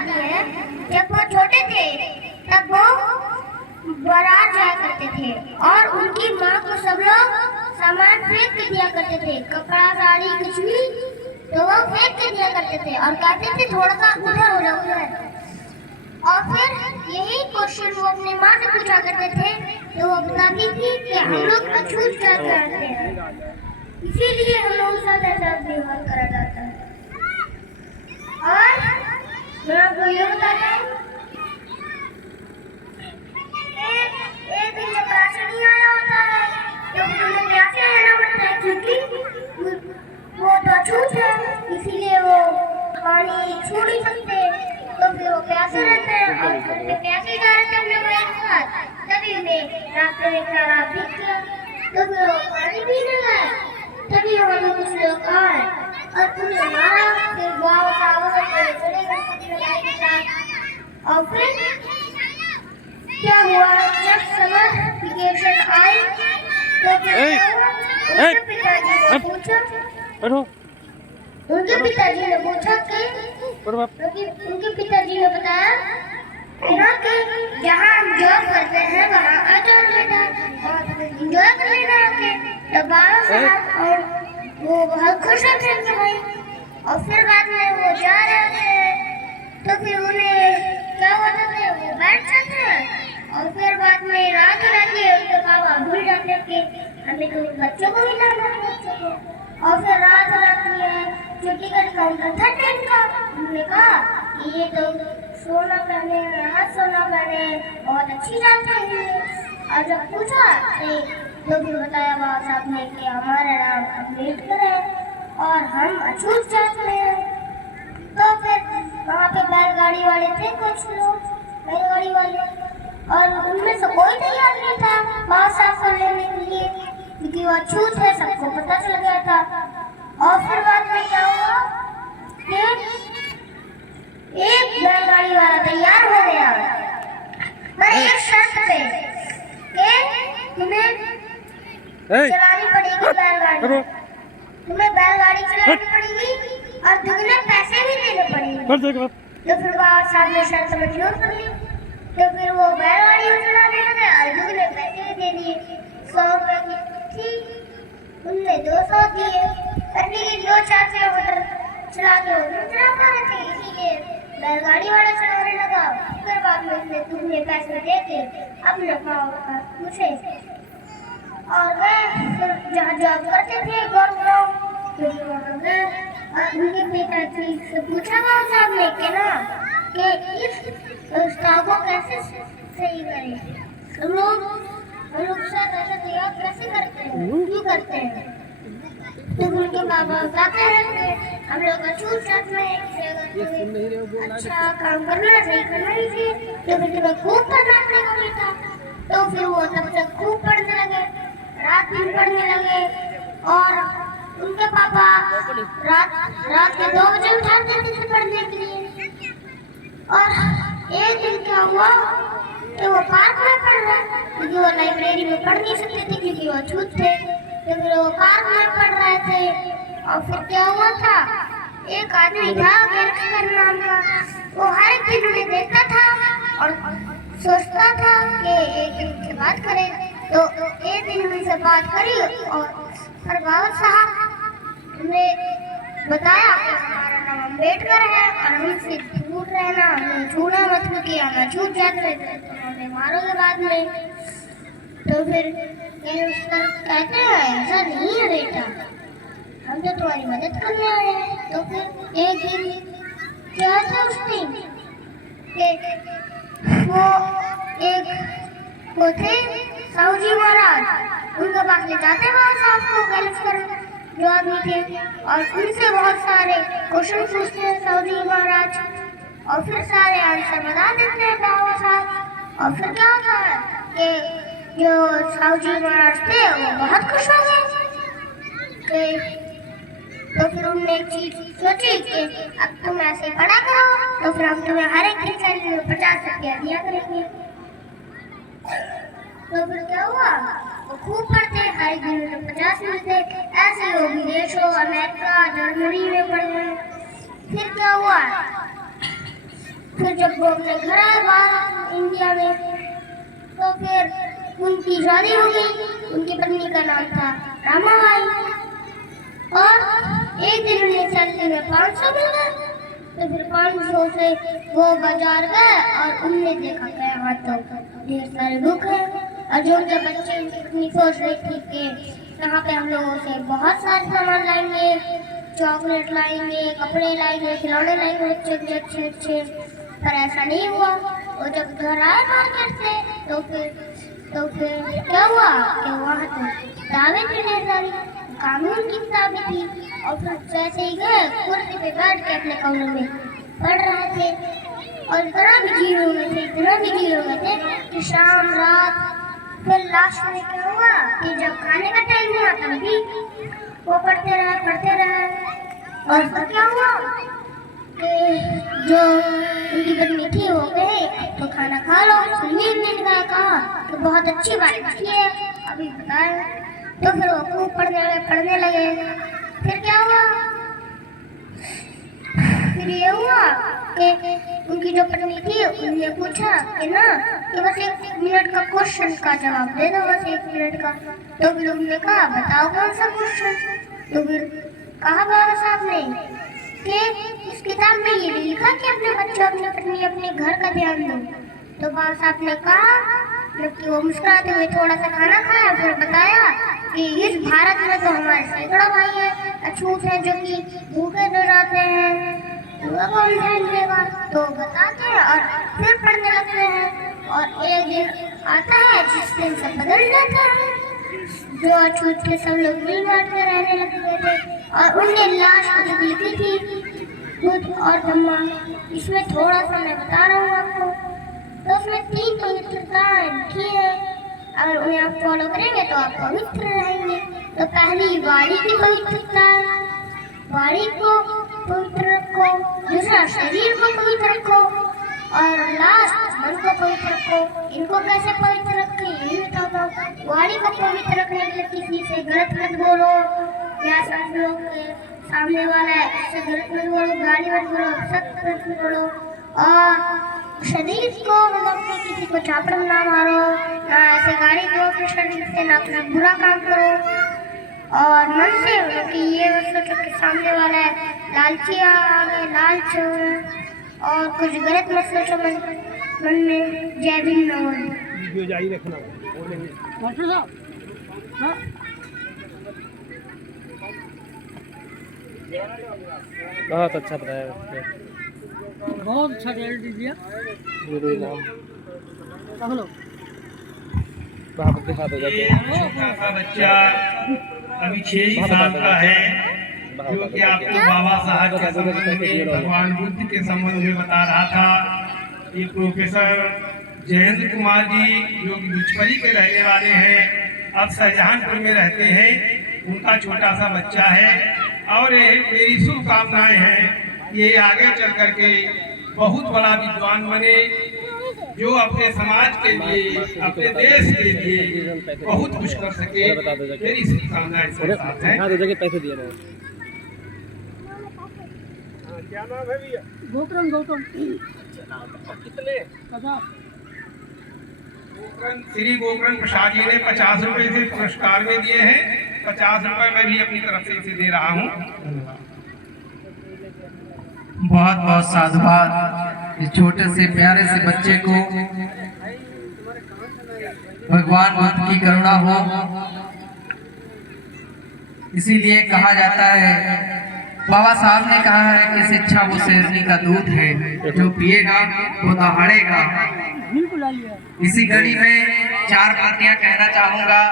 बताती है, जब वो छोटे थे तब वो बारात जाया करते थे और उनकी माँ को सब लोग सामान फेंक के दिया करते थे, कपड़ा साड़ी कुछ भी, तो वो फेंक के दिया करते थे और कहते थे थोड़ा सा उधर हो जाओ उधर। और फिर यही क्वेश्चन वो अपने माँ से पूछा करते थे, तो वो बताती थी कि हम लोग अछूत क्या करते हैं, इसीलिए हम लोग साथ ऐसा व्यवहार करा जाता है। और मैं आपको ये बताता हूँ, एक दिन जब राशन नहीं आया होता है तो उन्हें प्यासे रहना पड़ता है, क्योंकि वो तो अछूत है, इसीलिए वो पानी छू नहीं सकते, तो फिर वो प्यासे रहते हैं और घर पे प्यासे जा रहे थे हम लोग एक साथ, तभी उन्हें रात में खराब दिख गया, तो फिर वो पानी पीने गए, तभी हमें कुछ लोग आए और उन्हें मारा, फिर गाँव साहब से चले गए लड़ाई के साथ। और फिर क्या हुआ, जब समर वेकेशन आई तो उनके पिताजी ने पूछा कि उनके पिताजी ने बताया ना कि जहाँ हम जॉब करते हैं वहाँ आ जाओ बेटा और एंजॉय कर लेना आके। तो बाबा साहब और वो बहुत खुश थे भाई। और फिर बाद में वो जा रहे थे तो फिर उन्हें क्या होता था, वो बैठ जाते हैं और फिर बाद में रात हो जाती है, उनके पापा भूल जाते हैं कि हमें तो बच्चों को भी लाना है बच्चों को। और फिर रात हो जाती है, छुट्टी का काउंटर था ट्रेन का, उन्होंने कहा ये तो सोना पहने, हाथ सोना पहने, बहुत अच्छी जाते हैं। और जब पूछा तो फिर बताया बाबा साहब ने कि हमारा नाम अम्बेडकर है और हम अछूत जात में हैं। तो फिर वहाँ पे बैलगाड़ी वाले थे कुछ लोग, बैलगाड़ी वाले, और उनमें से कोई तैयार नहीं था बाबा साहब को लेने के लिए, क्योंकि वो अछूत है, सबको पता चल गया था। और फिर बाद में क्या हुआ कि एक बैलगाड़ी वाला तैयार हो गया, पर एक शर्त पे कि तुम्हें चलानी पड़ेगी बैलगाड़ी, तुम्हें बैलगाड़ी चलानी पड़ेगी और दुगने पैसे भी देने पड़ेंगे। तो फिर बाबा साहब ने शर्त मंजूर कर ली, तो फिर वो बैलगाड़ी चलाने लगे और दुगने पैसे भी दे दिए। 100 रुपए की थी, उनने 200 दिए, लेकिन 2-4 किलोमीटर चला के वो चला पा रहे थे, इसीलिए बैलगाड़ी वाला चलाने लगा। फिर बाद में उसने दुगने पैसे दे के अपने पाँव का पूछे और वह जहाँ जॉब करते थे गाँव, तो वहाँ गए और उनके पिताजी से पूछा बाबा साहब ने कि ना कि इस स्टाफ को कैसे सही करें, हम लोग साथ ऐसा तैयार कैसे करते हैं, क्यों करते हैं। तो उनके बाबा बताते हैं कि हम लोग अछूत जात में अच्छा काम करना चाहिए, करना ही चाहिए, तो फिर तुम्हें खूब पढ़ना पड़ेगा बेटा। तो फिर वो तब तक खूब पढ़ने लगे, रात दिन पढ़ने लगे और उनके पापा रात के 2 बजे उठाते थे पढ़ने के लिए। और एक दिन क्या हुआ कि वो पार्क में पढ़ रहे, क्योंकि वो लाइब्रेरी में पढ़ नहीं सकते थे क्योंकि वो अछूत थे, तो फिर वो पार्क में पढ़ रहे थे। और फिर क्या हुआ था, एक आदमी था गेलखबर नाम का, वो हर एक दिन उन्हें देखता था और सोचता था कि एक दिन से बात करे। तो एक दिन उनसे बात करी और बाबा साहब ने बताया कि हमारा नाम अम्बेडकर है और हमसे दूर रहना, हमें छूना मत, क्योंकि हम छूट जाते थे तो हमें मारोगे बाद में। तो फिर कहते हैं ऐसा नहीं है बेटा, हम तो तुम्हारी मदद करने आए हैं। तो फिर एक दिन क्या था उस दिन, वो थे साहू जी महाराज, उनके पास ले जाते बाबा साहब को गेलखबर जो आदमी थे और उनसे बहुत सारे क्वेश्चन पूछते हैं साहू जी महाराज और फिर सारे आंसर बता देते हैं बाबा साहब। और फिर क्या होता है कि जो साहू जी महाराज थे वो बहुत खुश हो गए। तो फिर उन्होंने एक चीज सोची कि अब तुम ऐसे पढ़ा करो तो फिर हम तुम्हें हर एक की सैलरी में 50 रुपया दिया करेंगे। तो फिर क्या हुआ, वो खूब पढ़ते, हर दिन में 50 मिलते, ऐसे वो विदेशों अमेरिका जर्मनी में पढ़ गए। फिर क्या हुआ, फिर जब वो अपने घर आए बाहर इंडिया में, तो फिर उनकी शादी हो गई। उनकी पत्नी का नाम था रामाबाई। और एक दिन उन्हें सैलरी में 500 मिल गए। तो फिर 500 से वो बाजार गए और उनने देखा कि यहाँ तो ढेर सारे बुक हैं। और जो उनके बच्चे उनकी सोच रही थी कि यहाँ पे हम लोगों से बहुत सारे सामान लाएंगे, चॉकलेट लाएंगे, कपड़े लाएंगे, खिलौने लाएंगे अच्छे अच्छे, पर ऐसा नहीं हुआ। वो जब घर आए मार्केट से तो फिर क्या हुआ कि वहाँ तो किताबें थी ढेर सारी, कानून की किताबें थी। और फिर जैसे ही गए कुर्सी पे बैठ के अपने कमरे में पढ़ रहे थे। और इतना बिजी हो गए थे कि शाम रात, फिर लास्ट में क्या हुआ कि जब खाने का टाइम हुआ तब भी वो पढ़ते रहे। और फिर क्या हुआ कि जो उनकी पत्नी थी वो कहे तो खाना खा लो। सुनिए ने कहा तो बहुत अच्छी बात है अभी बताए। तो फिर वो खूब पढ़ने लगे। फिर क्या हुआ, फिर ये हुआ कि उनकी जो पत्नी थी उन्होंने पूछा कि बस 1 मिनट का क्वेश्चन का जवाब दे दो, बस 1 मिनट का। तो फिर उन्होंने कहा बताओ कौन सा क्वेश्चन। तो फिर कहा बाबा साहब ने कि इस किताब में ये लिखा कि अपने बच्चों, अपनी पत्नी, अपने घर का ध्यान दो। तो बाबा साहब ने कहा, जबकि वो मुस्कुराते हुए थोड़ा सा खाना खाया, फिर बताया कि इस भारत में तो हमारे सैकड़ों भाई हैं, अछूत हैं जो कि भूखे रह जाते हैं, कौन ध्यान देगा। तो बताते हैं और फिर पढ़ने लगते हैं। और एक दिन आता है जिस दिन सब बदल जाता है। जो अछूत के सब लोग मिल बांट कर रहने लगते थे। और उनने लाश को लिखी थी बुद्ध और ब्रह्मा। इसमें थोड़ा सा मैं बता रहा हूँ आपको। तो उसमें 3 पवित्रताएं लिखी है, अगर उन्हें आप फॉलो करेंगे तो आप पवित्र रहेंगे। तो पहली वाणी की पवित्रता, वाणी को पवित्र रखो। दूसरा शरीर को पवित्र रखो। और लास्ट मन को पवित्र रखो। इनको कैसे पवित्र रखें ये बताता हूँ। वाणी को पवित्र रखने के लिए किसी से गलत मत बोलो, या सब लोग के सामने वाला है इससे गलत मत बोलो, गाली मत बोलो, सख्त मत बोलो। और शरीर को मतलब कि किसी को चापड़ ना मारो, ना ऐसे गाड़ी दो अपने शरीर से, ना अपना बुरा काम करो। और मन से मतलब कि ये सोचो कि सामने वाला है लालची आगे लालच, और कुछ गलत मत सोचो मन में। जय भीम वीडियो जारी रखना। बहुत अच्छा बताया, बहुत अच्छा टैलेंट दीजिए। छोटा बच्चा अभी 6 ही साल का है, जो कि आपको बाबा साहब के संबंध में, भगवान बुद्ध के संबंध में बता रहा था। ये प्रोफेसर जयेंद्र कुमार जी जो कि बिचपरी के रहने वाले हैं, अब शाहजहानपुर में रहते हैं। उनका छोटा सा बच्चा है। और ये मेरी शुभकामनाएं हैं ये आगे चल करके बहुत बड़ा विद्वान बने, जो अपने समाज के लिए, अपने देश के लिए बहुत कुछ कर सके। मेरी शुभकामनाएं साथ हैं। पैसे दिए ना। क्या नाम है भैया? गौतम। कितने? 50। श्री गोकर्ण प्रसाद जी ने 50 रुपए से पुरस्कार में दिए हैं। 50 रुपए मैं भी अपनी तरफ से इसे दे रहा हूँ। बहुत बहुत साधुवाद इस छोटे से प्यारे से बच्चे को। भगवान बुद्ध की करुणा हो, इसीलिए कहा जाता है, बाबा साहब ने कहा है कि शिक्षा वो शेरनी का दूध है, जो पिएगा वो दहाड़ेगा। इसी कड़ी में 4 पंक्तियां कहना चाहूंगा।